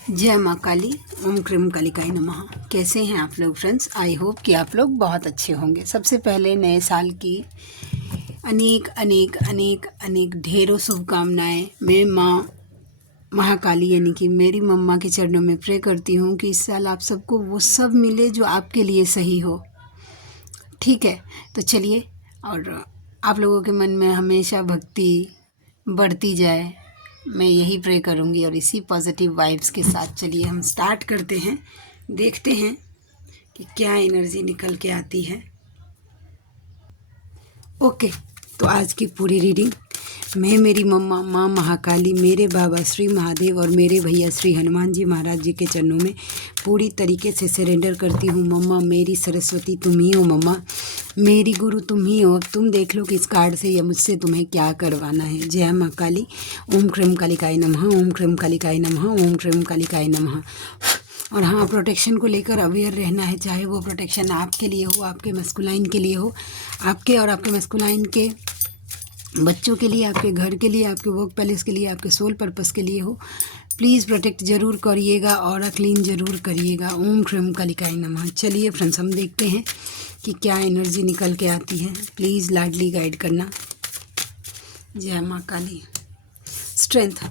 जय माँ काली। ओम क्रीम कालिकाय नमः। कैसे हैं आप लोग फ्रेंड्स? आई होप कि आप लोग बहुत अच्छे होंगे। सबसे पहले नए साल की अनेक अनेक अनेक अनेक ढेरों शुभकामनाएं। मैं माँ महाकाली यानी कि मेरी मम्मा के चरणों में प्रे करती हूँ कि इस साल आप सबको वो सब मिले जो आपके लिए सही हो। ठीक है, तो चलिए, और आप लोगों के मन में हमेशा भक्ति बढ़ती जाए, मैं यही प्रे करूँगी। और इसी पॉजिटिव वाइब्स के साथ चलिए हम स्टार्ट करते हैं। देखते हैं कि क्या एनर्जी निकल के आती है। ओके, तो आज की पूरी रीडिंग मैं मेरी मम्मा माँ महाकाली, मेरे बाबा श्री महादेव और मेरे भैया श्री हनुमान जी महाराज जी के चरणों में पूरी तरीके से सरेंडर करती हूँ। मम्मा मेरी सरस्वती तुम ही हो, मम्मा मेरी गुरु तुम ही हो। अब तुम देख लो कि इस कार्ड से या मुझसे तुम्हें क्या करवाना है। जय माँ काली। ओम क्रीम कालिकाय नमः। ओम क्रीम कालिकाय नमः। ओम क्रीम कालिकाय नमः। और हाँ, प्रोटेक्शन को लेकर अवेयर रहना है, चाहे वो प्रोटेक्शन आपके लिए हो, आपके मस्कुलाइन के लिए हो, आपके और आपके मस्कुलाइन के बच्चों के लिए, आपके घर के लिए, आपके वर्क पैलेस के लिए, आपके सोल पर्पस के लिए हो। प्लीज़ प्रोटेक्ट ज़रूर करिएगा और क्लीन ज़रूर करिएगा। ओम क्रीम कालिकाय नमः। चलिए फ्रेंड्स, हम देखते हैं कि क्या एनर्जी निकल के आती है। प्लीज़ लाडली गाइड करना। जय माँ काली। स्ट्रेंथ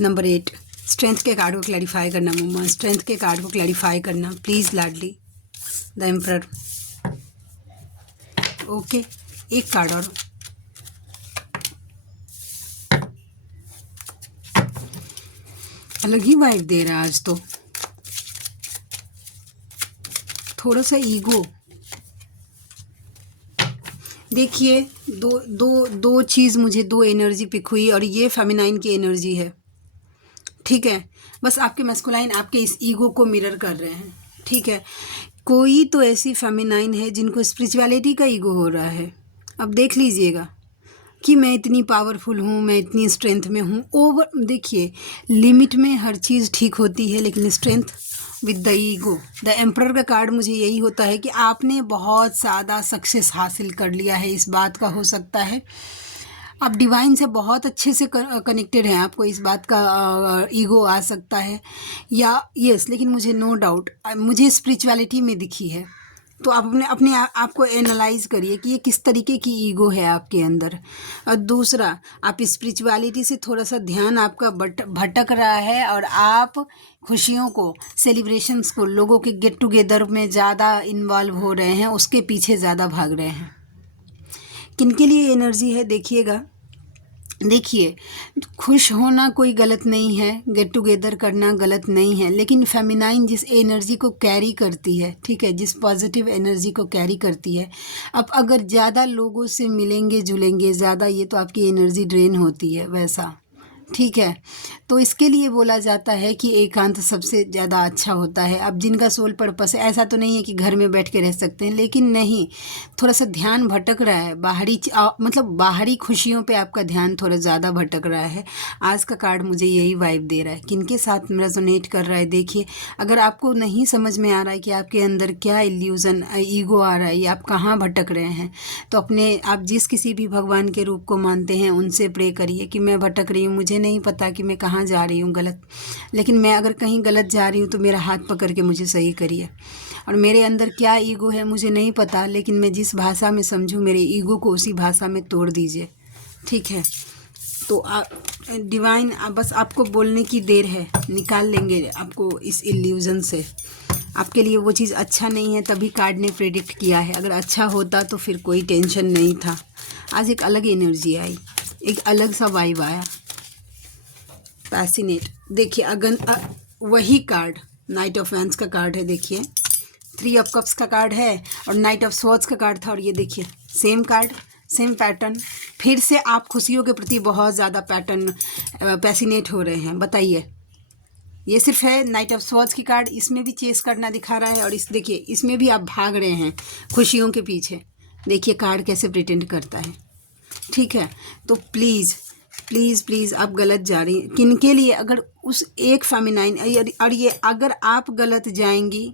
नंबर 8, स्ट्रेंथ के कार्ड को क्लैरिफाई करना मम्मा। स्ट्रेंथ के कार्ड को क्लैरिफाई करना please Ladli. The emperor. Okay, एक कार्ड और। अलग ही वाइब दे रहा है आज तो, थोड़ा सा ईगो। देखिए, दो चीज़ मुझे, दो एनर्जी पिक हुई और ये फेमिनाइन की एनर्जी है। ठीक है, बस आपके मस्कुलाइन आपके इस ईगो को मिरर कर रहे हैं। ठीक है, कोई तो ऐसी फेमिनाइन है जिनको स्पिरिचुअलिटी का ईगो हो रहा है। अब देख लीजिएगा कि मैं इतनी पावरफुल हूँ, मैं इतनी स्ट्रेंथ में हूँ। ओवर देखिए, लिमिट में हर चीज़ ठीक होती है, लेकिन strength with the ego. The emperor का कार्ड मुझे यही होता है कि आपने बहुत ज़्यादा सक्सेस हासिल कर लिया है। इस बात का हो सकता है आप डिवाइन से बहुत अच्छे से कनेक्टेड हैं, आपको इस बात का ईगो आ सकता है या यस, लेकिन मुझे नो डाउट मुझे स्पिरिचुअलिटी में दिखी है। तो आप अपने आप को एनालाइज करिए कि ये किस तरीके की ईगो है आपके अंदर। और दूसरा, आप स्पिरिचुअलिटी से थोड़ा सा ध्यान आपका भटक रहा है और आप खुशियों को, सेलिब्रेशंस को, लोगों के गेट टुगेदर में ज़्यादा इन्वॉल्व हो रहे हैं, उसके पीछे ज़्यादा भाग रहे हैं। किनके लिए एनर्जी है देखिएगा। देखिए, खुश होना कोई गलत नहीं है, गेट टुगेदर करना गलत नहीं है, लेकिन फेमिनाइन जिस एनर्जी को कैरी करती है, ठीक है, जिस पॉजिटिव एनर्जी को कैरी करती है, अब अगर ज़्यादा लोगों से मिलेंगे जुलेंगे ज़्यादा, ये तो आपकी एनर्जी ड्रेन होती है वैसा। ठीक है, तो इसके लिए बोला जाता है कि एकांत सबसे ज़्यादा अच्छा होता है। अब जिनका सोल पर्पस है, ऐसा तो नहीं है कि घर में बैठ के रह सकते हैं, लेकिन नहीं, थोड़ा सा ध्यान भटक रहा है, मतलब बाहरी खुशियों पे आपका ध्यान थोड़ा ज़्यादा भटक रहा है। आज का कार्ड मुझे यही वाइब दे रहा है। किनके साथ रेजोनेट कर रहा है देखिए। अगर आपको नहीं समझ में आ रहा है कि आपके अंदर क्या इल्यूज़न ईगो आ रहा है या आप कहाँ भटक रहे हैं, तो अपने आप जिस किसी भी भगवान के रूप को मानते हैं उनसे प्रे करिए कि मैं भटक रही हूँ, मुझे नहीं पता कि मैं कहाँ जा रही हूँ गलत, लेकिन मैं अगर कहीं गलत जा रही हूँ तो मेरा हाथ पकड़ के मुझे सही करिए। और मेरे अंदर क्या ईगो है मुझे नहीं पता, लेकिन मैं जिस भाषा में समझूँ मेरे ईगो को उसी भाषा में तोड़ दीजिए। ठीक है, तो डिवाइन बस आपको बोलने की देर है, निकाल लेंगे आपको इस इल्यूज़न से। आपके लिए वो चीज़ अच्छा नहीं है, तभी कार्ड ने प्रेडिक्ट किया है। अगर अच्छा होता तो फिर कोई टेंशन नहीं था। आज एक अलग एनर्जी आई, एक अलग सा वाइब आया। पैसिनेट। देखिए, अगर वही कार्ड नाइट ऑफ वैंड्स का कार्ड है, देखिए 3 ऑफ कप्स का कार्ड है और नाइट ऑफ स्वॉर्ड्स का कार्ड था, और ये देखिए सेम कार्ड, सेम पैटर्न। फिर से आप खुशियों के प्रति बहुत ज़्यादा पैसिनेट हो रहे हैं। बताइए, ये सिर्फ है नाइट ऑफ स्वॉर्ड्स की कार्ड, इसमें भी चेस करना दिखा रहा है और इस देखिए इसमें भी आप भाग रहे हैं खुशियों के पीछे। देखिए कार्ड कैसे प्रिटेंड करता है। ठीक है, तो प्लीज़ प्लीज़ प्लीज़ आप गलत जा रही हैं। किनके लिए? अगर उस एक फेमिनाइन और ये अगर आप गलत जाएंगी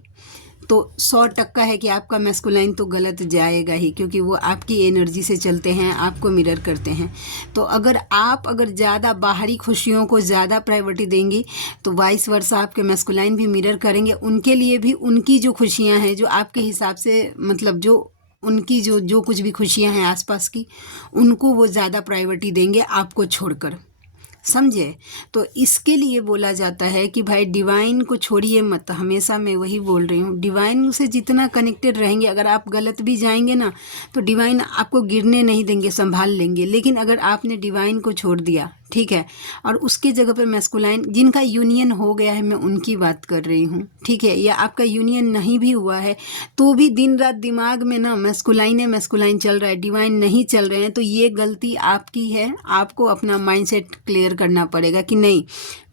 तो 100% है कि आपका मैस्कुलाइन तो गलत जाएगा ही, क्योंकि वो आपकी एनर्जी से चलते हैं, आपको मिरर करते हैं। तो अगर ज़्यादा बाहरी खुशियों को ज़्यादा प्रायोरिटी देंगी तो वाइस वर्सा आपके मैस्कुलाइन भी मिरर करेंगे। उनके लिए भी उनकी जो खुशियाँ हैं, जो आपके हिसाब से मतलब जो उनकी जो कुछ भी खुशियाँ हैं आसपास की, उनको वो ज़्यादा प्रायोरिटी देंगे आपको छोड़कर, समझे। तो इसके लिए बोला जाता है कि भाई डिवाइन को छोड़िए मत। हमेशा मैं वही बोल रही हूँ, डिवाइन से जितना कनेक्टेड रहेंगे, अगर आप गलत भी जाएंगे ना तो डिवाइन आपको गिरने नहीं देंगे, संभाल लेंगे। लेकिन अगर आपने डिवाइन को छोड़ दिया, ठीक है, और उसके जगह पर मैस्कुलाइन, जिनका यूनियन हो गया है मैं उनकी बात कर रही हूँ, ठीक है, या आपका यूनियन नहीं भी हुआ है तो भी दिन रात दिमाग में ना मैस्कुलाइन चल रहा है, डिवाइन नहीं चल रहे हैं, तो ये गलती आपकी है। आपको अपना माइंडसेट क्लियर करना पड़ेगा कि नहीं,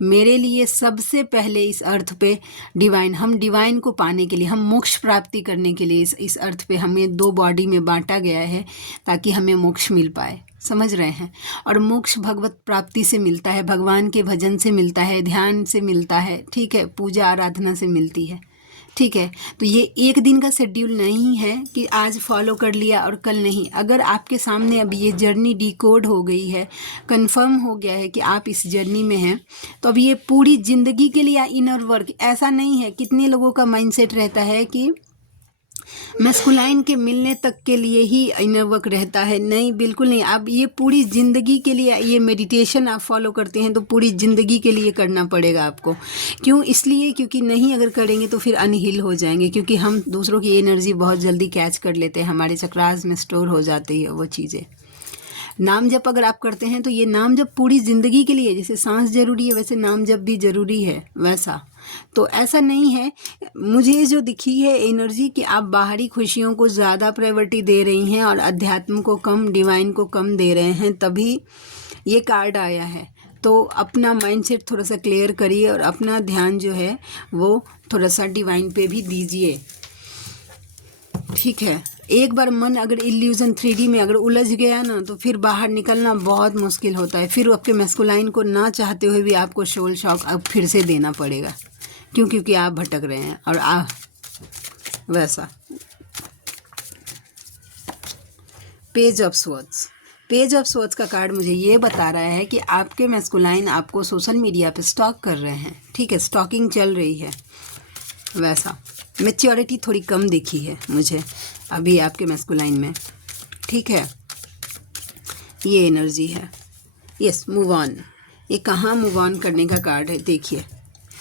मेरे लिए सबसे पहले इस अर्थ पे डिवाइन, हम डिवाइन को पाने के लिए, हम मोक्ष प्राप्ति करने के लिए इस अर्थ पे हमें 2 बॉडी में बांटा गया है ताकि हमें मोक्ष मिल पाए, समझ रहे हैं। और मोक्ष भगवत प्राप्ति से मिलता है, भगवान के भजन से मिलता है, ध्यान से मिलता है, ठीक है, पूजा आराधना से मिलती है, ठीक है। तो ये एक दिन का शेड्यूल नहीं है कि आज फॉलो कर लिया और कल नहीं। अगर आपके सामने अब ये जर्नी डिकोड हो गई है, कंफर्म हो गया है कि आप इस जर्नी में हैं, तो अब ये पूरी ज़िंदगी के लिए इनर वर्क, ऐसा नहीं है। कितने लोगों का माइंडसेट रहता है कि मैस्कुलाइन के मिलने तक के लिए ही इनर वर्क रहता है। नहीं, बिल्कुल नहीं। आप ये पूरी ज़िंदगी के लिए, ये मेडिटेशन आप फॉलो करते हैं तो पूरी ज़िंदगी के लिए करना पड़ेगा आपको। क्यों? इसलिए क्योंकि नहीं अगर करेंगे तो फिर अनहील हो जाएंगे, क्योंकि हम दूसरों की एनर्जी बहुत जल्दी कैच कर लेते हैं, हमारे चक्रास में स्टोर हो जाती है वो चीज़ें। नाम जप अगर आप करते हैं तो ये नाम जप पूरी ज़िंदगी के लिए, जैसे सांस जरूरी है वैसे नाम जप भी ज़रूरी है, वैसा। तो ऐसा नहीं है। मुझे जो दिखी है एनर्जी कि आप बाहरी खुशियों को ज़्यादा प्रायोरिटी दे रही हैं और अध्यात्म को कम, डिवाइन को कम दे रहे हैं, तभी ये कार्ड आया है। तो अपना माइंडसेट थोड़ा सा क्लियर करिए और अपना ध्यान जो है वो थोड़ा सा डिवाइन पे भी दीजिए, ठीक है। एक बार मन अगर इल्यूजन 3D में अगर उलझ गया ना तो फिर बाहर निकलना बहुत मुश्किल होता है। फिर आपके मैस्कुलाइन को ना चाहते हुए भी आपको सोल शॉक अब फिर से देना पड़ेगा, क्योंकि आप भटक रहे हैं और वैसा। पेज ऑफ स्वॉर्ड्स का कार्ड मुझे ये बता रहा है कि आपके मैस्कुलाइन आपको सोशल मीडिया पे स्टॉक कर रहे हैं, ठीक है, स्टॉकिंग चल रही है, वैसा। मैच्योरिटी थोड़ी कम दिखी है मुझे अभी आपके मैस्कुलाइन में, ठीक है। ये एनर्जी है। Yes, move on. ये कहाँ मूव ऑन करने का कार्ड है, देखिए।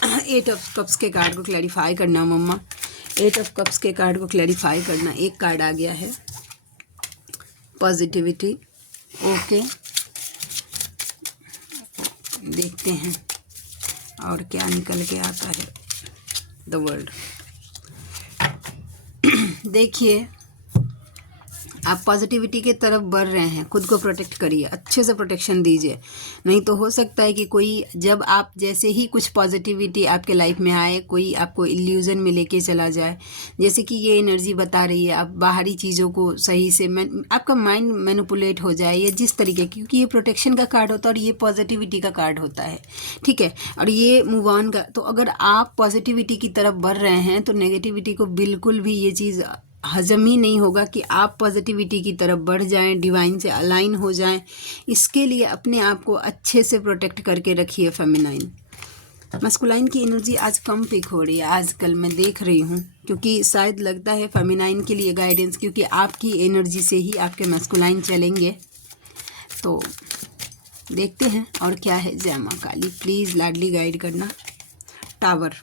8 ऑफ कप्स के कार्ड को क्लैरिफाई करना मम्मा, 8 ऑफ कप्स के कार्ड को क्लैरिफाई करना। एक कार्ड आ गया है पॉजिटिविटी, ओके, देखते हैं और क्या निकल के आता है। The world. देखिए, आप पॉजिटिविटी के तरफ बढ़ रहे हैं। खुद को प्रोटेक्ट करिए, अच्छे से प्रोटेक्शन दीजिए, नहीं तो हो सकता है कि कोई, जब आप जैसे ही कुछ पॉजिटिविटी आपके लाइफ में आए, कोई आपको इल्यूजन में लेके चला जाए। जैसे कि ये एनर्जी बता रही है, आप बाहरी चीज़ों को सही से आपका माइंड मैनिपुलेट हो जाए, या जिस तरीके, क्योंकि ये प्रोटेक्शन का कार्ड होता है और ये पॉजिटिविटी का कार्ड होता है, ठीक है। और ये मूव ऑन का, तो अगर आप पॉजिटिविटी की तरफ बढ़ रहे हैं तो नेगेटिविटी को बिल्कुल भी ये चीज़ हजम ही नहीं होगा कि आप पॉजिटिविटी की तरफ बढ़ जाएं, डिवाइन से अलाइन हो जाएं। इसके लिए अपने आप को अच्छे से प्रोटेक्ट करके रखिए फेमिनाइन। मस्कुलाइन की एनर्जी आज कम पिक हो रही है आजकल, मैं देख रही हूँ, क्योंकि शायद लगता है फेमिनाइन के लिए गाइडेंस, क्योंकि आपकी एनर्जी से ही आपके मस्कुलाइन चलेंगे। तो देखते हैं और क्या है। जय माँ काली, प्लीज़ लाडली गाइड करना। टावर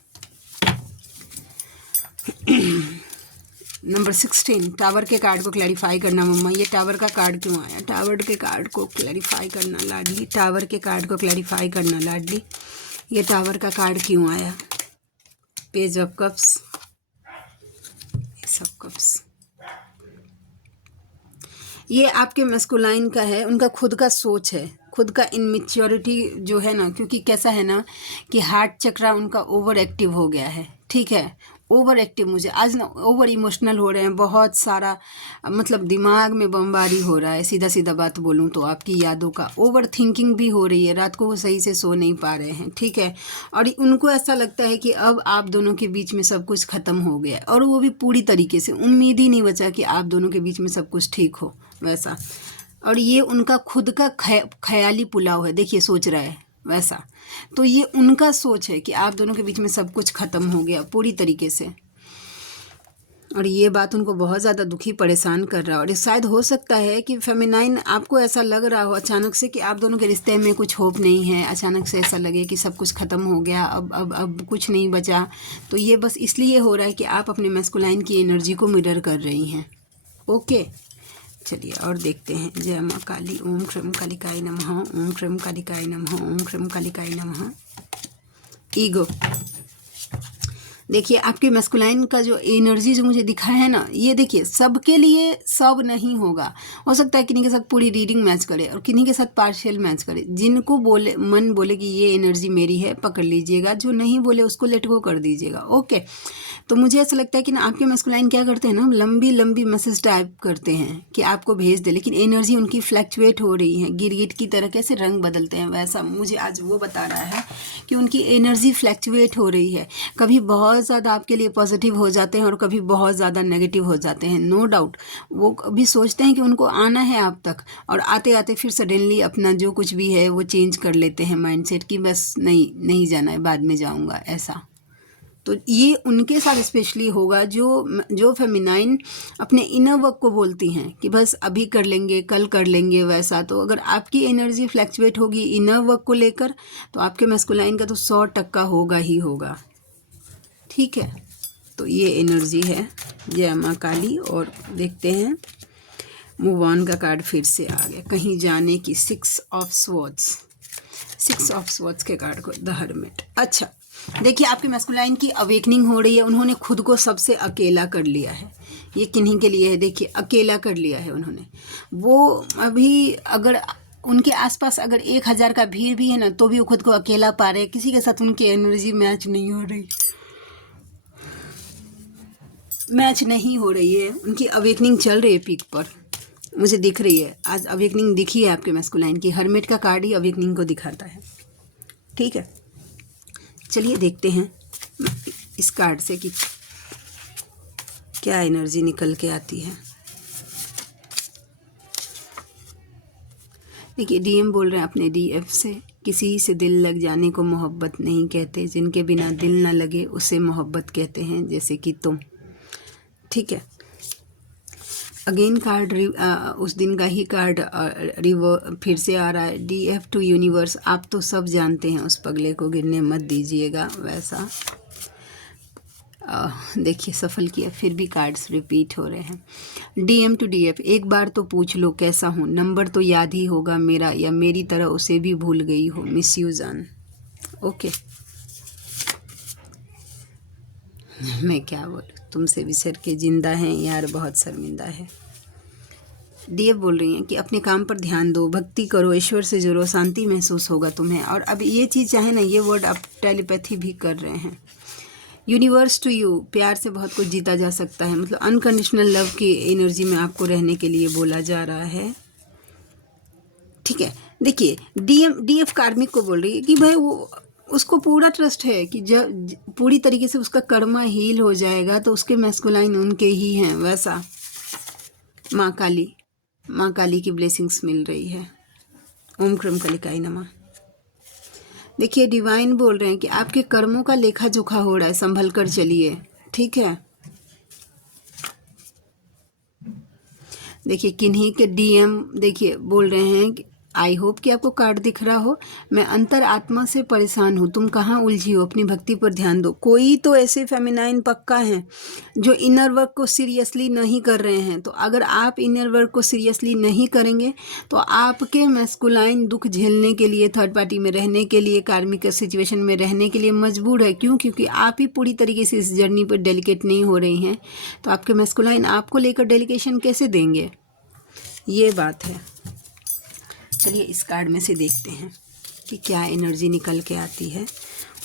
नंबर 16, टावर के कार्ड को क्लैरिफाई करना मम्मा। ये टावर का कार्ड क्यों आया? टावर के कार्ड को क्लैरिफाई करना लाडली, टावर के कार्ड को क्लैरिफाई करना लाडली। ये टावर का कार्ड क्यों आया? Page of cups, S of cups. ये आपके मैस्कुलाइन का है, उनका खुद का सोच है, खुद का इनमेच्योरिटी जो है ना, क्योंकि कैसा है ना कि हार्ट चक्रा उनका ओवर एक्टिव हो गया है, ठीक है। ओवर एक्टिव, मुझे आज ना ओवर इमोशनल हो रहे हैं, बहुत सारा मतलब दिमाग में बमबारी हो रहा है, सीधा सीधा बात बोलूँ तो आपकी यादों का ओवर थिंकिंग भी हो रही है, रात को वो सही से सो नहीं पा रहे हैं, ठीक है। और उनको ऐसा लगता है कि अब आप दोनों के बीच में सब कुछ ख़त्म हो गया, और वो भी पूरी तरीके से, उम्मीद ही नहीं बचा कि आप दोनों के बीच में सब कुछ ठीक हो वैसा। और ये उनका खुद का ख्याली पुलाव है, देखिए सोच रहा है वैसा। तो ये उनका सोच है कि आप दोनों के बीच में सब कुछ ख़त्म हो गया पूरी तरीके से, और ये बात उनको बहुत ज़्यादा दुखी परेशान कर रहा है। और शायद हो सकता है कि फेमिनाइन आपको ऐसा लग रहा हो अचानक से कि आप दोनों के रिश्ते में कुछ होप नहीं है, अचानक से ऐसा लगे कि सब कुछ ख़त्म हो गया, अब कुछ नहीं बचा। तो ये बस इसलिए हो रहा है कि आप अपने मैस्कुलाइन की एनर्जी को मिरर कर रही हैं। ओके, चलिए और देखते हैं। जय माँ काली, ओम क्रम कालिकाय नमः, ओम क्रम कालिकाय नमः, ओम क्रम कालिकाय नमः। ईगो, देखिए आपके मैस्कुलाइन का जो एनर्जी जो मुझे दिखा है ना, ये देखिए सबके लिए सब नहीं होगा। हो सकता है किन्हीं के साथ पूरी रीडिंग मैच करे और किन्हीं के साथ पार्शियल मैच करे। जिनको बोले मन बोले कि ये एनर्जी मेरी है, पकड़ लीजिएगा, जो नहीं बोले उसको लेट गो कर दीजिएगा। ओके, तो मुझे ऐसा लगता है कि ना आपके मैस्कुलाइन क्या करते हैं ना, लंबी लंबी मैसेज टाइप करते हैं कि आपको भेज दे, लेकिन एनर्जी उनकी फ्लैक्चुएट हो रही है, गिरगिट की तरह कैसे रंग बदलते हैं वैसा मुझे आज वो बता रहा है कि उनकी एनर्जी फ्लैक्चुएट हो रही है। कभी बहुत ज़्यादा आपके लिए पॉजिटिव हो जाते हैं और कभी बहुत ज़्यादा नेगेटिव हो जाते हैं, नो डाउट। वो कभी सोचते हैं कि उनको आना है आप तक, और आते आते फिर सडनली अपना जो कुछ भी है वो चेंज कर लेते हैं माइंडसेट कि बस नहीं जाना है, बाद में जाऊंगा ऐसा। तो ये उनके साथ स्पेशली होगा जो फेमिनाइन अपने इनर वर्क को बोलती हैं कि बस अभी कर लेंगे, कल कर लेंगे वैसा। तो अगर आपकी एनर्जी फ्लैक्चुएट होगी इनर वर्क को लेकर, तो आपके मैस्कुलाइन का तो 100% होगा ही होगा, ठीक है। तो ये एनर्जी है। जय माँ काली। और देखते हैं, मूव ऑन का कार्ड फिर से आ गया, कहीं जाने की। 6 ऑफ स्वॉर्ड्स के कार्ड को, द हर्मिट। अच्छा, देखिए आपके मैस्कुलाइन की अवेकनिंग हो रही है। उन्होंने खुद को सबसे अकेला कर लिया है। ये किन्हीं के लिए है, देखिए अकेला कर लिया है उन्होंने। वो अभी अगर उनके आसपास अगर 1000 का भीड़ भी है ना, तो भी वो खुद को अकेला पा रहे हैं। किसी के साथ उनकी एनर्जी मैच नहीं हो रही है। उनकी अवेकनिंग चल रही है पीक पर, मुझे दिख रही है। आज अवेकनिंग दिखी है आपके मैस्कुलाइन की। हर्मिट का कार्ड ही अवेकनिंग को दिखाता है, ठीक है। चलिए देखते हैं इस कार्ड से कि क्या एनर्जी निकल के आती है। देखिए डीएम बोल रहे हैं अपने डीएफ से, किसी से दिल लग जाने को मोहब्बत नहीं कहते, जिनके बिना दिल ना लगे उसे मोहब्बत कहते हैं, जैसे कि तुम, ठीक है। अगेन कार्ड उस दिन का ही कार्ड फिर से आ रहा है। डीएफ टू यूनिवर्स, आप तो सब जानते हैं, उस पगले को गिरने मत दीजिएगा वैसा। देखिए सफल किया, फिर भी कार्ड्स रिपीट हो रहे हैं। डीएम टू डीएफ, एक बार तो पूछ लो कैसा हूँ, नंबर तो याद ही होगा मेरा, या मेरी तरह उसे भी भूल गई हो, मिस यू जान। ओके, मैं क्या बोलूँ, तुमसे बिछड़ के जिंदा हैं यार, बहुत शर्मिंदा है। डीएफ बोल रही हैं कि अपने काम पर ध्यान दो, भक्ति करो, ईश्वर से जुड़ो, शांति महसूस होगा तुम्हें। और अब ये चीज़ चाहे ना, ये वर्ड आप टेलीपैथी भी कर रहे हैं। यूनिवर्स टू यू, प्यार से बहुत कुछ जीता जा सकता है, मतलब अनकंडीशनल लव की एनर्जी में आपको रहने के लिए बोला जा रहा है, ठीक है। देखिए डीएफ कार्मिक को बोल रही है कि भाई वो उसको पूरा ट्रस्ट है कि जब पूरी तरीके से उसका कर्मा हील हो जाएगा तो उसके मैस्कुलाइन उनके ही हैं वैसा। माँ काली की ब्लेसिंग्स मिल रही है। ओम क्रम कालिकाय नमः। देखिए डिवाइन बोल रहे हैं कि आपके कर्मों का लेखा जोखा हो रहा है, संभल कर चलिए, ठीक है। देखिए किन्हीं के डीएम देखिए बोल रहे हैं कि आई होप कि आपको कार्ड दिख रहा हो, मैं अंतर आत्मा से परेशान हूँ, तुम कहाँ उलझी हो, अपनी भक्ति पर ध्यान दो। कोई तो ऐसे फेमिनाइन पक्का हैं जो इनर वर्क को सीरियसली नहीं कर रहे हैं। तो अगर आप इनर वर्क को सीरियसली नहीं करेंगे तो आपके मैस्कुलाइन दुख झेलने के लिए, थर्ड पार्टी में रहने के लिए, कार्मिक सिचुएशन में रहने के लिए मजबूर है। क्यों? क्योंकि आप ही पूरी तरीके से इस जर्नी पर डेलिकेट नहीं हो रही हैं। तो आपके मैस्कुलाइन आपको लेकर डेलिकेशन कैसे देंगे, ये बात है। चलिए इस कार्ड में से देखते हैं। कि क्या एनर्जी निकल के आती है।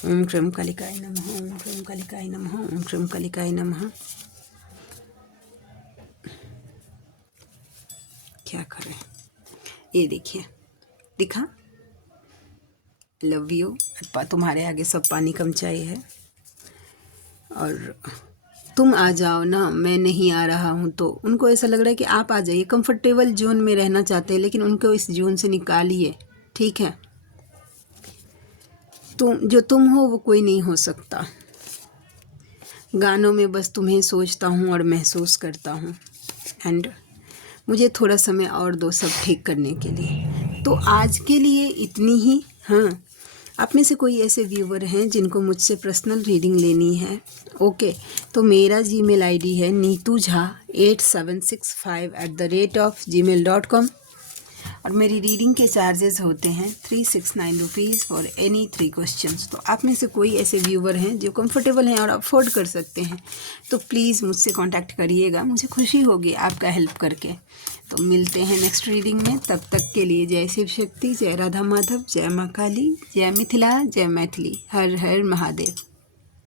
ओम क्रम कालिकाय नमः, ओम क्रम कालिकाय नमः, ओम क्रम कालिकाय नमः। क्या करें, ये देखिए दिखा, लव यू। तुम्हारे आगे सब पानी कम चाहिए है, और तुम आ जाओ ना, मैं नहीं आ रहा हूँ। तो उनको ऐसा लग रहा है कि आप आ जाइए, कंफर्टेबल जोन में रहना चाहते हैं, लेकिन उनको इस जोन से निकालिए, ठीक है। तुम हो वो कोई नहीं हो सकता। गानों में बस तुम्हें सोचता हूँ और महसूस करता हूँ, एंड मुझे थोड़ा समय और दो सब ठीक करने के लिए। तो आज के लिए इतनी ही। हाँ, आप में से कोई ऐसे व्यूवर हैं जिनको मुझसे पर्सनल रीडिंग लेनी है, ओके, तो मेरा जीमेल आईडी है neetujha8765@gmail.com, और मेरी रीडिंग के चार्जेस होते हैं 369 रुपीज़ फॉर एनी 3 क्वेश्चंस। तो आप में से कोई ऐसे व्यूवर हैं जो कंफर्टेबल हैं और अफोर्ड कर सकते हैं, तो प्लीज़ मुझसे कांटेक्ट करिएगा, मुझे खुशी होगी आपका हेल्प करके। तो मिलते हैं नेक्स्ट रीडिंग में, तब तक के लिए जय शिव शक्ति, जय राधा माधव, जय माँ काली, जय मिथिला, जय मैथिली, हर हर महादेव।